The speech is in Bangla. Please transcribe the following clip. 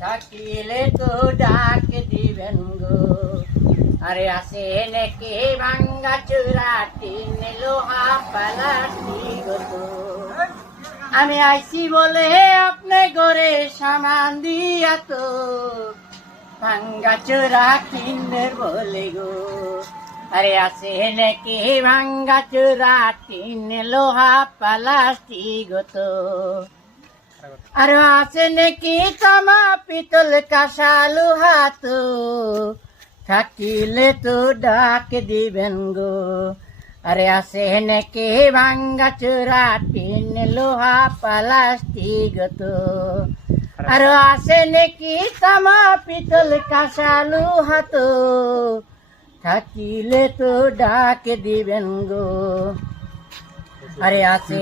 থাকিলে তো ডাক দিবেন গো। আরে আসে নাকি ভাঙ্গা চূড়া টিন লোহা প্লাস্টিক তো। আমি আইছি বলে আপনি ঘরে সামান দিয়া তো ভাঙ্গা চূড়া টিনের বলে গো। আরে আসে নাকি ভাঙ্গা চূড়া টিন লোহা প্লাস্টিক তো। আর আছে নাকি তামা পিতল কাঁসা লোহা তো থাকিলে তো ডাক দিবেন গো। আরে আছে নাকি ভাঙ্গা চূড়া টিন লোহা প্লাস্টিক তো। আর আছে নাকি তামা পিতল কাঁসা লোহা তো থাকিলে তো ডাক দিবেন গো। আরে আছে